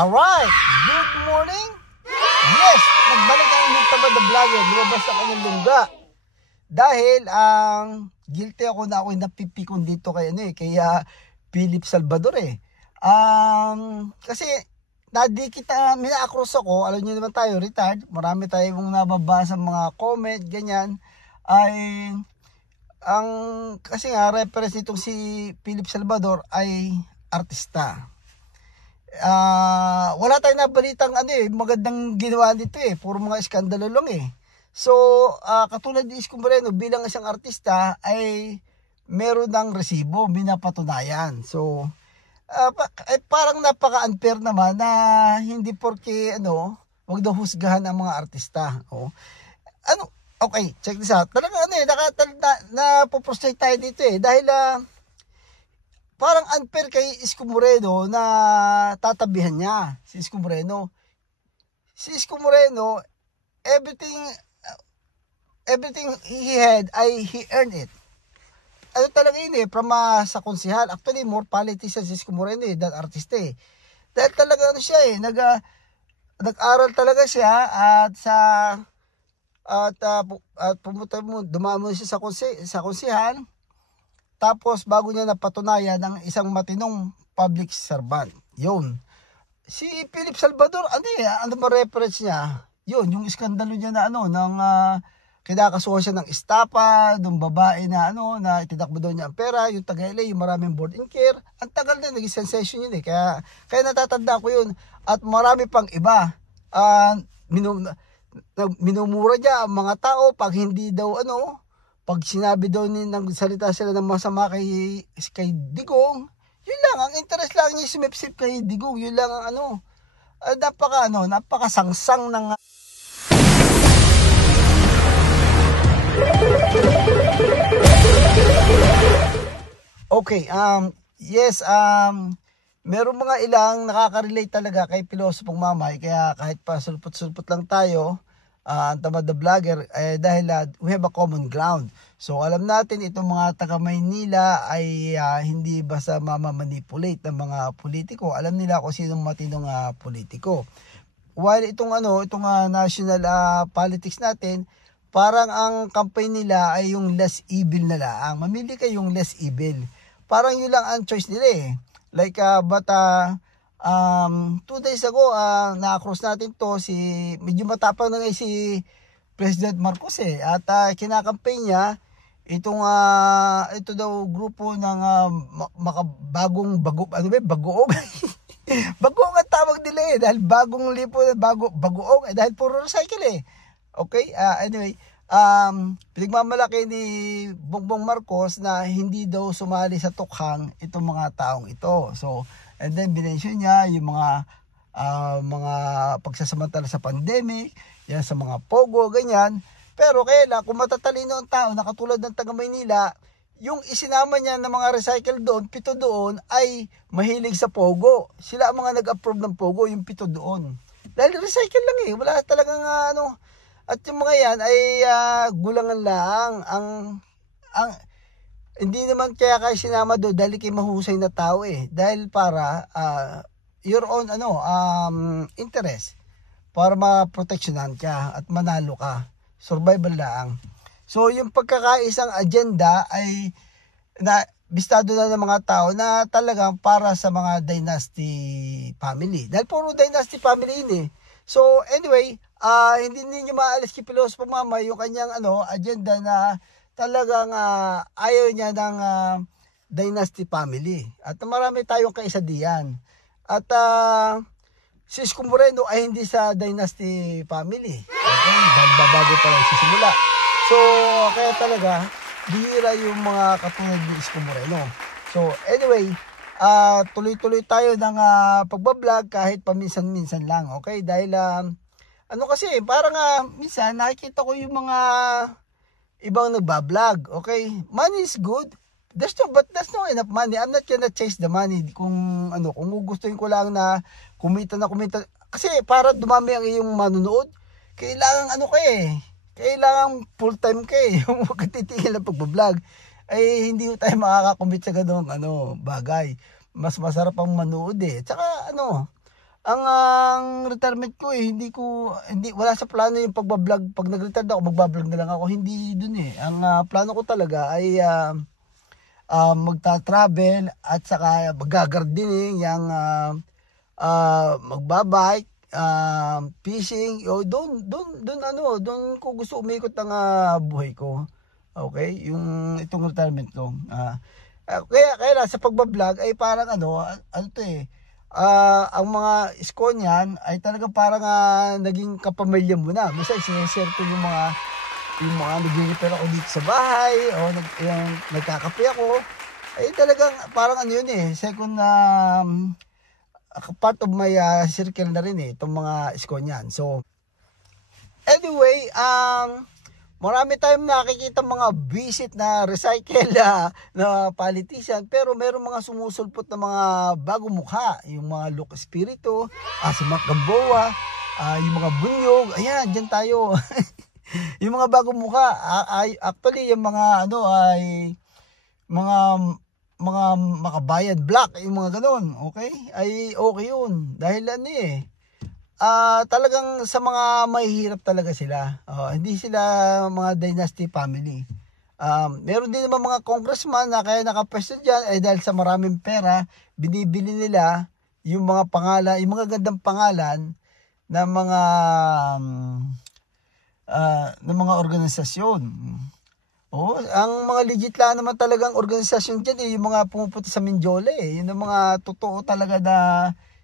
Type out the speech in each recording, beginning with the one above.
Alright, good morning. Yes, nagbalik ang inyong Tamad the Vlogger. Lumabas ang kanyang lungga. Dahil guilty ako na ako'y napipikon dito kay kaya Philip Salvador Kasi mina-across ako, alam niyo naman tayo, retired. Marami tayong nababasa mga comment, ganyan. Kasi nga reference nitong si Philip Salvador ay artista. Wala tayong nabalitang magandang ginawa dito puro mga iskandalo lang So katulad ni Isko Moreno bilang isang artista ay meron ng resibo, binapatunayan. So parang napaka-unfair naman na hindi porke wag daw husgahan ang mga artista. Okay, check this out. Talaga napoprostrate tayo dito dahil parang unfair kay Isko Moreno na tatabihan niya si Isko Moreno. Si Isko Moreno, everything he had ay he earned it. Talaga from sa konsehal. Actually, more politician si Isko Moreno than artista Dahil talaga siya nag-aral talaga siya at dumamo siya sa konsehal. Tapos bago niya napatunayan ng isang matinong public servant. Yun. Si Philip Salvador, ano ba reference niya? Yun, yung iskandalo niya na nang kinakasuhan siya ng estapa, ng babae na na itinakbo daw niya ang pera, yung taga-LA, yung maraming board and care. Ang tagal na, naging sensation yun Kaya natatanda ko yun. At marami pang iba. Minumura niya ang mga tao pag hindi daw pag sinabi daw nagsalita sila ng masama kay Digong, yun lang, ang interest lang niya sumipsip kay Digong, yun lang ang napakasangsang ng Okay, yes, meron mga ilang nakaka-relate talaga kay Pilosopong Mamay, kaya kahit pa sulpot-sulpot lang tayo, ang Tamad the Vlogger, dahil we have a common ground. So alam natin itong mga taga Maynila ay hindi basta mamamanipulate ng mga politiko. Alam nila kung sinong matinong politiko. While itong national politics natin, parang ang campaign nila ay yung less evil na lang. Mamili kayong less evil. Parang yun lang ang choice nila Like 2 days ago, na-cross natin to medyo matapang na si President Marcos at kinakampaign niya ito daw grupo ng bagoong bagoong bagoong ang tawag nila dahil bagong lipo bagoong dahil puro recycle Okay, anyway, pinagmamalaki ni Bongbong Marcos na hindi daw sumali sa tukhang itong mga taong ito. So and then binention niya yung mga pagsasamantala sa pandemic, yan sa mga pogo, ganyan. Pero kung matatalino ang tao na katulad ng taga Maynila, yung isinama niya ng mga recycle doon, 7 doon ay mahilig sa pogo. Sila ang mga nag-approve ng pogo, yung 7 doon. Dahil recycle lang wala talagang at yung mga yan ay gulangan lang. Hindi naman kaya sinama doon dahil kay mahusay na tao dahil para your own interest, para maproteksyonan ka at manalo ka, survival lang. So yung pagkakaisang agenda ay bistado na ng mga tao na talagang para sa mga dynasty family, dahil puro dynasty family So anyway, hindi niyo maalis kay Pilosopong Mamay yung kanyang agenda na talagang ayaw niya ng dynasty family. At marami tayong kaisa diyan. At si Isko Moreno ay hindi sa dynasty family. Okay, bago pa lang sisimula. So kaya talaga bihira yung mga katulad ni Isko Moreno. So anyway, tuloy-tuloy tayo ng pagbablog kahit paminsan-minsan lang. Okay, dahil kasi parang minsan nakikita ko yung mga ibang nagbablog. Okay, money is good. That's no enough money. I'm not gonna chase the money. Kung gugustuhin ko lang na kumita. Kasi para dumami ang iyong manunood, kailangan kailangan full time yung magtitigil ng pagbablog. Ay hindi tayo makakakumit sa ganung bagay. Mas masarap ang manood Tsaka ang retirement ko hindi wala sa plano yung pagba-vlog. Pag nag-retire ako, magba-vlog na lang ako. Hindi dun eh. Ang plano ko talaga ay magta-travel at saka mag-gardening, yung magbabike, fishing. Doon ko gusto umikot ang buhay ko. Okay? Itong retirement ko. Kaya sa pagba-vlog ay parang ang mga isko niyan ay talaga parang naging kapamilya mo na. Minsan sinishare ko yung mga nag-repair ako dito sa bahay o nagkakape ako. Ay talagang parang second part of my circle na rin itong mga isko niyan. So anyway, marami tayong nakikita mga visit na recycle na politician, pero meron mga sumusulpot na mga bagong mukha, yung mga Luke Espiritu, si Mark Gamboa, yung mga Bunyog, ayan, dyan tayo. Yung mga bagong mukha, actually yung mga ay mga makabayan black, yung mga ganon, okay? Ay okay yun, dahil talagang sa mga mahihirap talaga sila. Hindi sila mga dynasty family. Meron din naman mga congressman na kaya nakapwesto dyan dahil sa maraming pera, binibili nila yung mga pangalan, yung mga gandang pangalan ng mga organisasyon. Ang mga legit lang naman talagang organisasyon dyan yung mga pumupunta sa Minjole. Yun ang mga totoo talaga na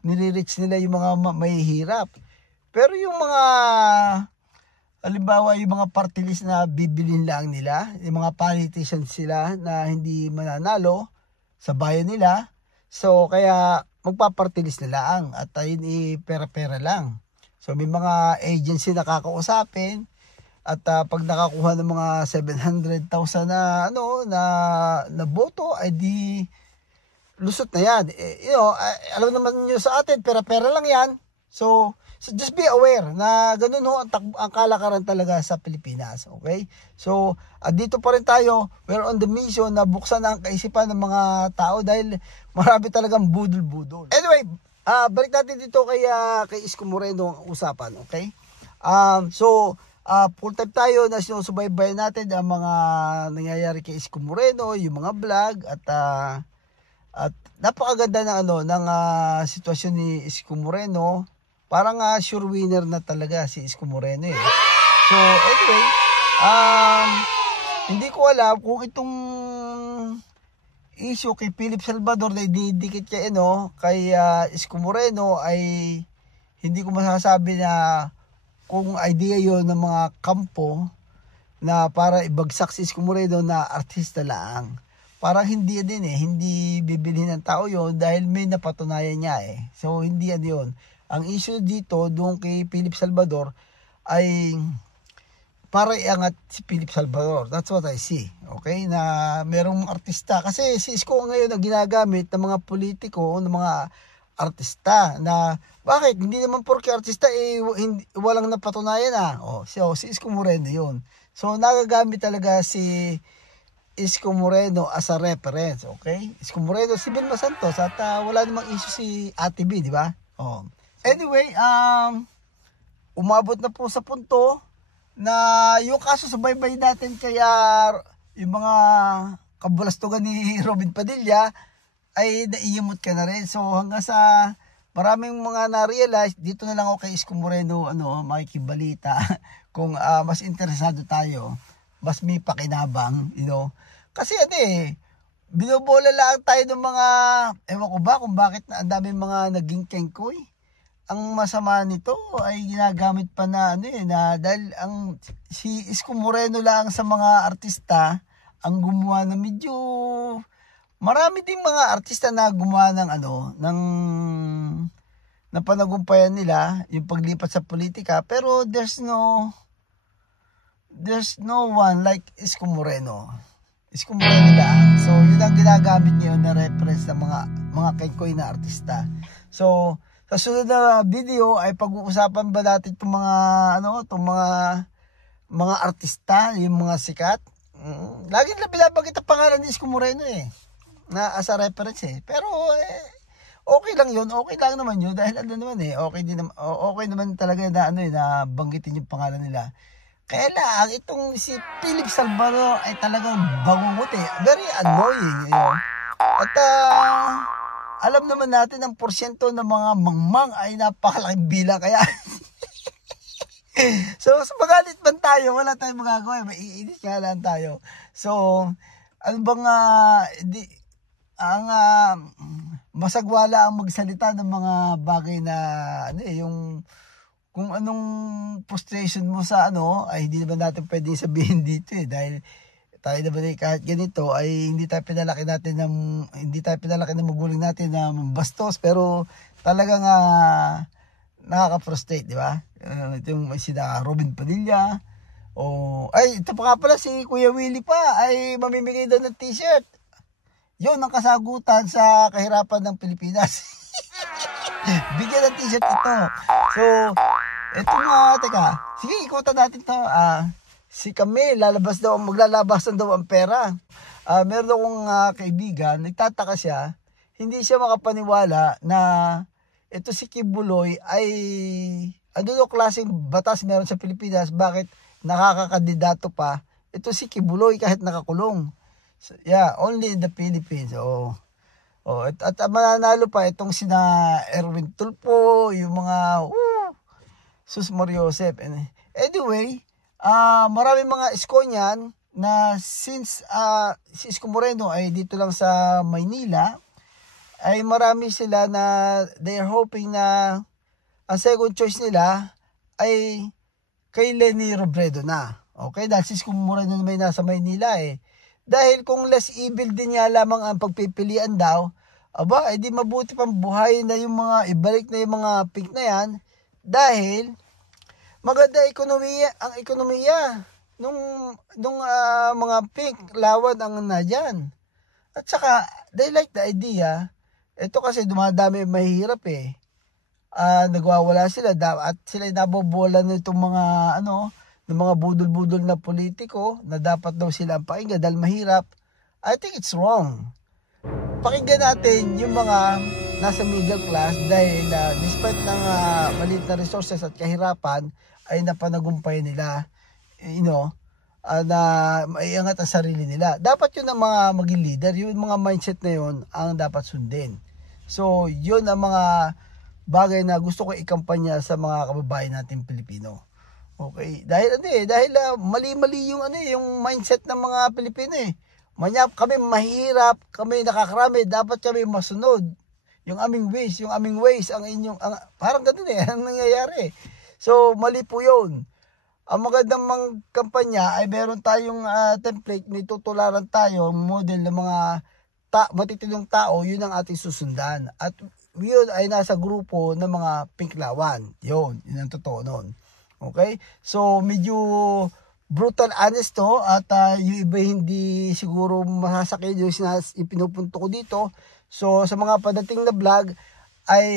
nire-reach nila yung mga mahihirap. Pero yung mga halimbawa yung mga party list na bibilin lang nila, yung mga politicians sila na hindi mananalo sa bayan nila, so kaya magpa-party list nila at ayun pera-pera lang. So may mga agency na kakausapin at pag nakakuha ng mga 700,000 na boto ay di lusot na yan. Alam naman nyo sa atin, pera-pera lang yan. So just be aware na ganun ang kalakaran talaga sa Pilipinas. Okay? So, dito pa rin tayo. We're on the mission na buksan ang kaisipan ng mga tao dahil marami talagang budol-budol. Anyway, balik natin dito kay Isko Moreno ang usapan. Okay? Full time tayo na sinusubaybayan natin ang mga nangyayari kay Isko Moreno, yung mga vlog at napakaganda ng sitwasyon ni Isko Moreno. Parang sure winner na talaga si Isko Moreno eh. So anyway, hindi ko alam kung itong issue kay Philip Salvador na ididikit kay Isko Moreno ay hindi ko masasabi na kung idea yon ng mga kampo na para ibagsak si Isko Moreno na artista lang. Parang hindi hindi bibilhin ng tao yon dahil may napatunayan niya eh. So hindi yun. Ang issue dito doon kay Philip Salvador ay para iangat si Philip Salvador. That's what I see. Okay? Na merong artista. Kasi si Isko ngayon na ginagamit ng mga politiko, ng mga artista na bakit? Hindi naman porke artista walang napatunayan So si Isko Moreno yun. So nagagamit talaga si Isko Moreno as a reference. Okay? Isko Moreno, si Vilma Santos at wala namang issue si Ate B, di ba? Anyway, umabot na po sa punto na yung kaso sa baybay natin kaya yung mga kabulastugan ni Robin Padilla ay naiyamot ka na rin. So hanggang sa maraming mga na-realize, dito na lang ako kay Isko Moreno makikibalita kung mas interesado tayo, mas may pakinabang, Kasi binobola lang tayo ng mga, ewan ko ba kung bakit ang daming mga naging kengkoy. Ang masama nito ay ginagamit pa na dahil si Isko Moreno lang sa mga artista ang gumawa na medyo marami ding mga artista na gumawa ng na panagumpayan nila yung paglipat sa politika, pero there's no one like Isko Moreno. Isko Moreno lang. So yun ang ginagamit niya na reference ng mga kengkoy na artista. So sa sunod na video ay pag-uusapan ba natin itong mga artista, yung mga sikat. Lagi na binabanggit ang pangalan ni Isko Moreno na as a reference Pero okay lang yun, okay lang naman yun, dahil ano naman okay din naman, okay naman talaga na na banggitin yung pangalan nila. Kaya lang, itong si Philip Salvador ay talagang bangungot very annoying, At alam naman natin ang porsyento ng mga mangmang ay napakalaking bilang, kaya so magalit man tayo, wala tayong magagawa, maiinis nga lang tayo. So, ano bang masagwala ang magsalita ng mga bagay na yung kung anong frustration mo sa ay hindi naman natin pwedeng sabihin dito dahil tayo naman kahit ganito ay hindi tayo pinalaki ng magulang natin na bastos, pero talagang nakaka-frustrate, di ba? Ito yung sina Robin Padilla, ay ito pa nga pala, si Kuya Willie pa ay mamimigay daw ng t-shirt. Yun ang kasagutan sa kahirapan ng Pilipinas. Bigyan ng t-shirt ito. So, ito nga, teka, sige, ikutan natin to. Si kami, maglalabasan daw ang pera. Meron akong kaibigan, nagtataka siya, hindi siya makapaniwala na ito si Kibuloy ay, ano daw klaseng batas meron sa Pilipinas, bakit nakakakandidato pa ito si Kibuloy kahit nakakulong. So, yeah, only in the Philippines. At mananalo pa itong sina Erwin Tulfo, yung mga Sus Mariosep. Anyway, maraming mga Isko niyan na since si Isko Moreno ay dito lang sa Maynila, ay marami sila na they're hoping na ang second choice nila ay kay Leni Robredo na. Okay, dahil si Isko Moreno na may nasa Maynila Dahil kung less evil din niya lamang ang pagpipilian daw, edi mabuti pang buhayin na yung mga, ibalik na yung mga pink na yan, dahil maganda ang ekonomiya nung mga pink lawan ang nadyan. At saka, they like the idea. Ito kasi dumadami mahirap nagwawala sila at sila nabobola nitong mga ng mga budol-budol na politiko na dapat daw sila ang pakinggan dahil mahirap. I think it's wrong. Pakinggan natin yung mga nasa middle class dahil despite ng maliit na resources at kahirapan ay napanagumpay nila na maiangat ang sarili nila. Dapat yun ang mga maging leader, yung mga mindset na yun ang dapat sundin. So yun ang mga bagay na gusto ko ikampanya sa mga kababayan natin Pilipino. Okay, dahil mali-mali yung yung mindset ng mga Pilipino Manyap kami mahirap, kami nakakarami, dapat kami masunod. Yung aming ways, ang inyong parang ganun ang nangyayari. So mali po 'yun. Ang magandang kampanya ay meron tayong template, may tutularan tayo, model ng mga matitinong tao, yun ang ating susundan. At yun ay nasa grupo ng mga pinklawan. Yun ang totoo nun. Okay? So, medyo brutal honest to at yung iba hindi siguro masasakit yung pinupunto ko dito. So, sa mga padating na vlog ay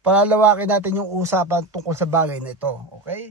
palalawakin natin yung usapan tungkol sa bagay na ito. Okay?